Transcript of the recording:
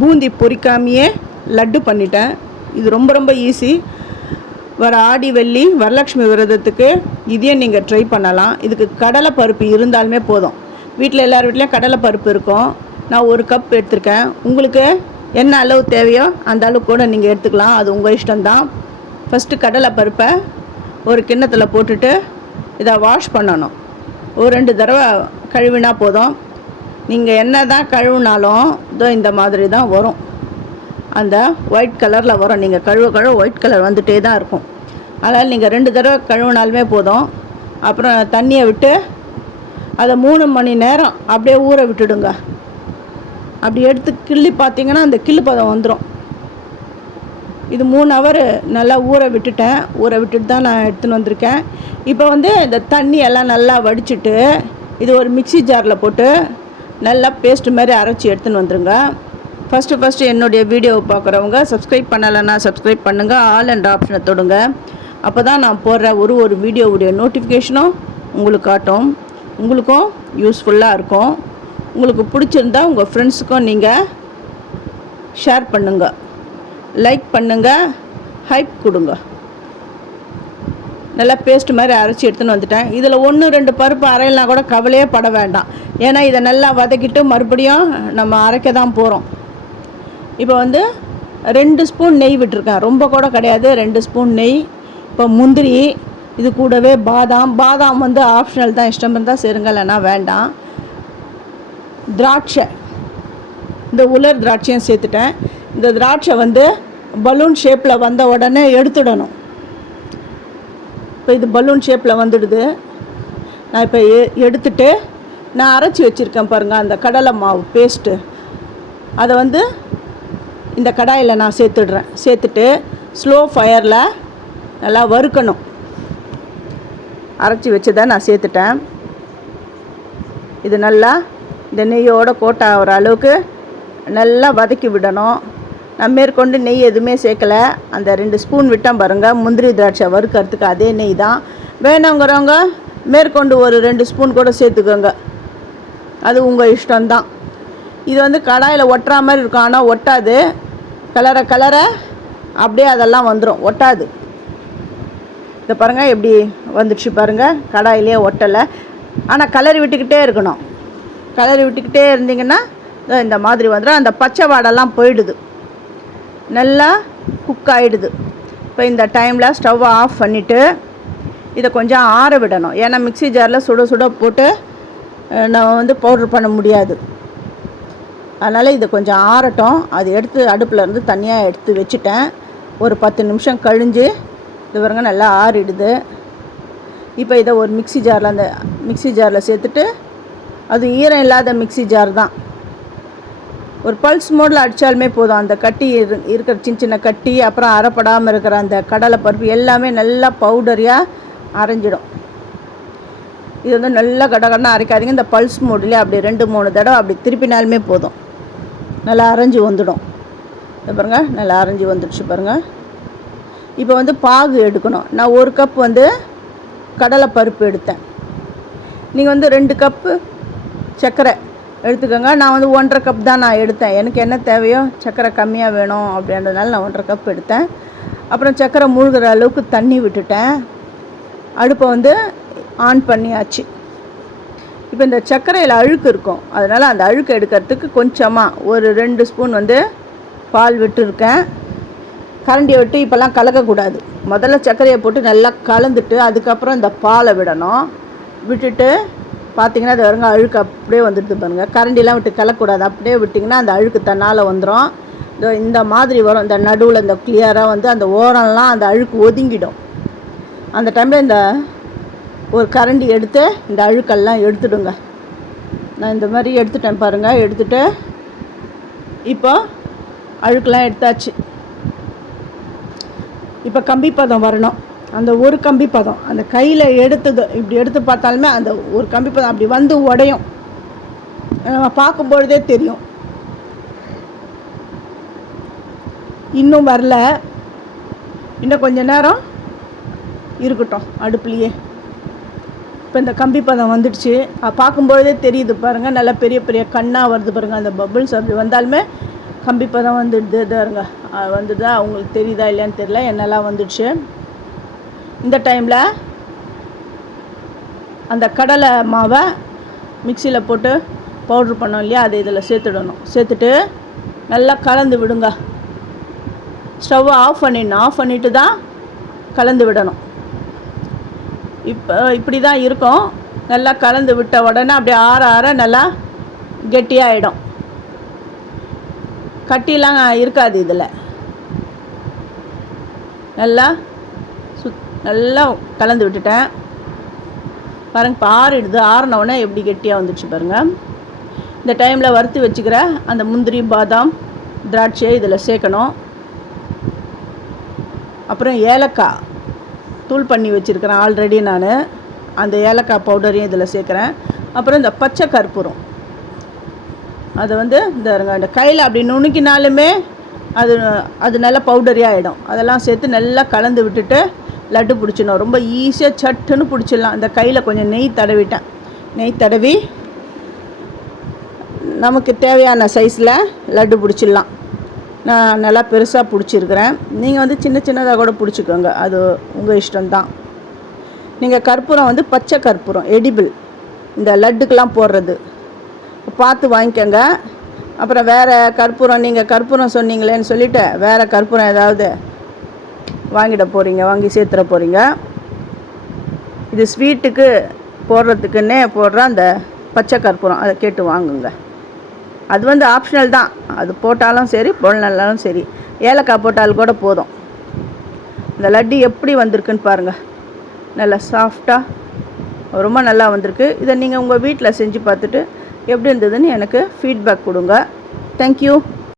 பூந்தி பொரிக்காமையே லட்டு பண்ணிட்டேன். இது ரொம்ப ரொம்ப ஈஸி. வர ஆடி வெள்ளி வரலட்சுமி விரதத்துக்கு இதையே நீங்கள் ட்ரை பண்ணலாம். இதுக்கு கடலை பருப்பு இருந்தாலுமே போதும். வீட்டில் எல்லார் வீட்லேயும் கடலை பருப்பு இருக்கும். நான் 1 கப் எடுத்திருக்கேன். உங்களுக்கு என்ன அளவு தேவையோ அந்த அளவு கூட நீங்கள் எடுத்துக்கலாம். அது உங்கள் இஷ்டம்தான். ஃபஸ்ட்டு கடலை பருப்பை ஒரு கிண்ணத்தில் போட்டுட்டு இதை வாஷ் பண்ணணும். ஒரு 2 தடவை கழுவினா போதும். நீங்கள் என்ன தான் கழுவினாலும் இதோ இந்த மாதிரி தான் வரும். அந்த ஒயிட் கலரில் வரும். நீங்கள் கழுவ ஒயிட் கலர் வந்துகிட்டே தான் இருக்கும். அதனால் நீங்கள் 2 தடவை கழுவினாலுமே போதும். அப்புறம் தண்ணியை விட்டு அதை 3 மணி நேரம் அப்படியே ஊற விட்டுடுங்க. அப்படி எடுத்து கிள்ளி பார்த்தீங்கன்னா அந்த கிள்ளு பதம் வந்துடும். இது 3 ஹவர் நல்லா ஊற விட்டுட்டேன். ஊற விட்டுட்டு தான் நான் எடுத்துன்னு வந்திருக்கேன். இப்போ இந்த தண்ணியெல்லாம் நல்லா வடிச்சிட்டு இது ஒரு மிக்சி ஜாரில் போட்டு நல்லா பேஸ்ட் மாதிரி அரைச்சி எடுத்துன்னு வந்துடுங்க. ஃபஸ்ட்டு என்னுடைய வீடியோவை பார்க்குறவங்க சப்ஸ்கிரைப் பண்ணலைன்னா சப்ஸ்கிரைப் பண்ணுங்கள். ஆல் அண்ட் ஆப்ஷனை தொடுங்க. அப்போ தான் நான் போடுற ஒரு வீடியோவுடைய நோட்டிஃபிகேஷனும் உங்களுக்கு காட்டும். உங்களுக்கும் யூஸ்ஃபுல்லாக இருக்கும். உங்களுக்கு பிடிச்சிருந்தா உங்கள் ஃப்ரெண்ட்ஸுக்கும் நீங்கள் ஷேர் பண்ணுங்கள், லைக் பண்ணுங்கள், ஹைப் கொடுங்க. நல்லா பேஸ்ட் மாதிரி அரைச்சி எடுத்துன்னு வந்துட்டேன். இதில் 1-2 பருப்பு அரையலாம் கூட கவலையே பட வேண்டாம். ஏன்னா இதை நல்லா வதக்கிட்டு மறுபடியும் நம்ம அரைக்க தான் போகிறோம். இப்போ 2 ஸ்பூன் நெய் விட்டுருக்கேன். ரொம்ப கூட கிடையாது, 2 ஸ்பூன் நெய். இப்போ முந்திரி, இது கூடவே பாதாம் ஆப்ஷனல் தான். இஷ்டம் இருந்தால் சேருங்க, இல்லைன்னா வேண்டாம். திராட்சை, இந்த உலர் திராட்சையும் சேர்த்துட்டேன். இந்த திராட்சை பலூன் ஷேப்பில் வந்த உடனே எடுத்துடணும். இப்போ இது பலூன் ஷேப்பில் வந்துடுது. நான் இப்போ எடுத்துட்டு நான் அரைச்சி வச்சுருக்கேன் பாருங்கள் அந்த கடலை மாவு பேஸ்ட்டு. அதை இந்த கடாயில் நான் சேர்த்துட்டு ஸ்லோ ஃபயரில் நல்லா வறுக்கணும். அரைச்சி வச்சதை நான் சேர்த்துட்டேன். இது நல்லா இந்த நெய்யோடு கோட்டை ஆகிற அளவுக்கு நல்லா வதக்கி விடணும். நான் மேற்கொண்டு நெய் எதுவுமே சேர்க்கலை. அந்த 2 ஸ்பூன் விட்டேன் பாருங்கள் முந்திரி திராட்சை வறுக்கிறதுக்கு, அதே நெய் தான். வேணுங்கிறவங்க மேற்கொண்டு ஒரு 2 ஸ்பூன் கூட சேர்த்துக்கோங்க. அது உங்கள் இஷ்டம்தான். இது கடாயில் ஒட்டுற மாதிரி இருக்கும், ஆனால் ஒட்டாது. கலரை அப்படியே அதெல்லாம் வந்துடும், ஒட்டாது. இதை பாருங்கள் எப்படி வந்துடுச்சு பாருங்கள். கடாயிலே ஒட்டலை. ஆனால் கலரி விட்டுக்கிட்டே இருக்கணும். கலரி விட்டுக்கிட்டே இருந்தீங்கன்னா இந்த மாதிரி வந்துடும். அந்த பச்சை வாடெல்லாம் போயிடுது, நல்லா குக் ஆகிடுது. இப்போ இந்த டைமில் ஸ்டவ்வை ஆஃப் பண்ணிவிட்டு இதை கொஞ்சம் ஆற விடணும். ஏன்னா மிக்சி ஜாரில் சுட போட்டு நம்ம பவுட்ரு பண்ண முடியாது. அதனால் இது கொஞ்சம் ஆறட்டும். அது எடுத்து அடுப்பில் தனியாக எடுத்து வச்சுட்டேன். ஒரு 10 நிமிஷம் கழிஞ்சு இது பாருங்க நல்லா ஆறிடுது. இப்போ இதை ஒரு மிக்சி ஜாரில் சேர்த்துட்டு, அது ஈரம் இல்லாத மிக்சி ஜார் தான். ஒரு பல்ஸ் மோடில் அடித்தாலுமே போதும். அந்த கட்டி இருக்கிற சின்ன கட்டி, அப்புறம் அரைப்படாமல் இருக்கிற அந்த கடலை பருப்பு எல்லாமே நல்லா பவுடரியாக அரைஞ்சிடும். இது நல்லா கடகடன்னு அரைக்காதீங்க. இந்த பல்ஸ் மோட்லேயே அப்படி 2-3 தடவை அப்படி திருப்பினாலுமே போதும், நல்லா அரைஞ்சி வந்துடும். இது பாருங்கள் நல்லா அரைஞ்சி வந்துடுச்சு பாருங்கள். இப்போ பாகு எடுக்கணும். நான் 1 கப் கடலை பருப்பு எடுத்தேன். நீங்கள் 2 கப்பு சர்க்கரை எடுத்துக்கோங்க. நான் 1.5 கப் தான் நான் எடுத்தேன். எனக்கு என்ன தேவையோ சர்க்கரை கம்மியாக வேணும் அப்படின்றதுனால நான் 1.5 கப் எடுத்தேன். அப்புறம் சர்க்கரை மூழ்கிற அளவுக்கு தண்ணி விட்டுட்டேன். அடுப்பை ஆன் பண்ணியாச்சு. இப்போ இந்த சர்க்கரையில் அழுக்கு இருக்கும், அதனால் அந்த அழுக்கு எடுக்கிறதுக்கு கொஞ்சமாக ஒரு 2 ஸ்பூன் பால் விட்டுருக்கேன். கரண்டியை விட்டு இப்போல்லாம் கலக்கக்கூடாது. முதல்ல சர்க்கரையை போட்டு நல்லா கலந்துட்டு அதுக்கப்புறம் இந்த பாலை விடணும். விட்டுட்டு பார்த்திங்கன்னா அது வருங்க அழுக்கு அப்படியே வந்துடுது பாருங்கள். கரண்டிலாம் விட்டு கலக்கக்கூடாது. அப்படியே விட்டிங்கன்னா அந்த அழுக்கு தன்னால் வந்துடும். இந்த மாதிரி வரும். இந்த நடுவில் இந்த கிளியராக அந்த ஓரம்லாம் அந்த அழுக்கு ஒதுங்கிடும். அந்த டைமில் இந்த ஒரு கரண்டி எடுத்து இந்த அழுக்கெல்லாம் எடுத்துடுங்க. நான் இந்த மாதிரி எடுத்துட்டேன் பாருங்கள். எடுத்துகிட்டு இப்போ அழுக்கெல்லாம் எடுத்தாச்சு. இப்போ கம்பி பதம் வரணும். அந்த ஒரு கம்பி பதம் அந்த கையில் எடுத்தது இப்படி எடுத்து பார்த்தாலுமே அந்த ஒரு கம்பி பதம் அப்படி உடையும். நம்ம பார்க்கும்பொழுதே தெரியும். இன்னும் வரல, இன்னும் கொஞ்ச நேரம் இருக்கட்டும் அடுப்புலையே. இப்போ இந்த கம்பி பதம் வந்துடுச்சு. பார்க்கும்பொழுதே தெரியுது பாருங்கள். நல்லா பெரிய பெரிய கண்ணாக வருது பாருங்கள். அந்த பபிள்ஸ் அப்படி வந்தாலுமே கம்பி பதம் வந்துடுது பாருங்க. வந்துதா உங்களுக்கு தெரியுதா இல்லையான்னு தெரியல, என்னெல்லாம் வந்துடுச்சு. இந்த டைமில் அந்த கடலை மாவை மிக்சியில் போட்டு பவுட்ரு பண்ணோம் இல்லையா, அதை இதில் சேர்த்துடணும். சேர்த்துட்டு நல்லா கலந்து விடுங்க. ஸ்டவ்வை ஆஃப் பண்ணிவிட்டு தான் கலந்து விடணும். இப்படி தான் இருக்கும். நல்லா கலந்து விட்ட உடனே அப்படியே ஆற நல்லா கெட்டியாகிடும். கட்டிலாம் இருக்காது இதில். நல்லா நல்லா கலந்து விட்டுட்டேன் பாருங்கள். இப்போ ஆறிடுது. ஆறினவுடனே எப்படி கெட்டியாக வந்துடுச்சு பாருங்கள். இந்த டைமில் வறுத்து வச்சுக்கிற அந்த முந்திரி, பாதாம், திராட்சை இதில் சேர்க்கணும். அப்புறம் ஏலக்காய் தூள் பண்ணி வச்சுருக்கிறேன் ஆல்ரெடி நான். அந்த ஏலக்காய் பவுடரையும் இதில் சேர்க்குறேன். அப்புறம் இந்த பச்சை கற்பூரம், அதை இந்த கையில் அப்படி நுணுக்கினாலுமே அது நல்லா பவுடரியாக ஆகிடும். அதெல்லாம் சேர்த்து நல்லா கலந்து விட்டுட்டு லட்டு பிடிச்சிடணும். ரொம்ப ஈஸியாக சட்டுன்னு பிடிச்சிடலாம். இந்த கையில் கொஞ்சம் நெய் தடவிட்டேன். நெய் தடவி நமக்கு தேவையான சைஸில் லட்டு பிடிச்சிடலாம். நான் நல்லா பெருசாக பிடிச்சிருக்கிறேன். நீங்கள் சின்ன சின்னதாக கூட பிடிச்சிக்கோங்க, அது உங்கள் இஷ்டம்தான். நீங்கள் கற்பூரம் பச்சை கற்பூரம் எடிபிள், இந்த லட்டுக்கெலாம் போடுறது பார்த்து வாங்கிக்கோங்க. அப்புறம் வேறு கற்பூரம், நீங்கள் கற்பூரம் சொன்னீங்களேன்னு சொல்லிவிட்டு வேறு கற்பூரம் ஏதாவது வாங்கி சேர்த்துட போகிறீங்க. இது ஸ்வீட்டுக்கு போடுறதுக்குன்னே போடுற அந்த பச்சை கற்பூரம், அதை கேட்டு வாங்குங்க. அது ஆப்ஷனல் தான். அது போட்டாலும் சரி போடலனாலும் சரி. ஏலக்காய் போட்டாலும் கூட போதும். இந்த லட்டு எப்படி வந்திருக்குன்னு பாருங்கள். நல்லா சாஃப்டாக ரொம்ப நல்லா வந்திருக்கு. இதை நீங்கள் உங்கள் வீட்டில் செஞ்சு பார்த்துட்டு எப்படி இருந்ததுன்னு எனக்கு ஃபீட்பேக் கொடுங்க. தேங்க்யூ.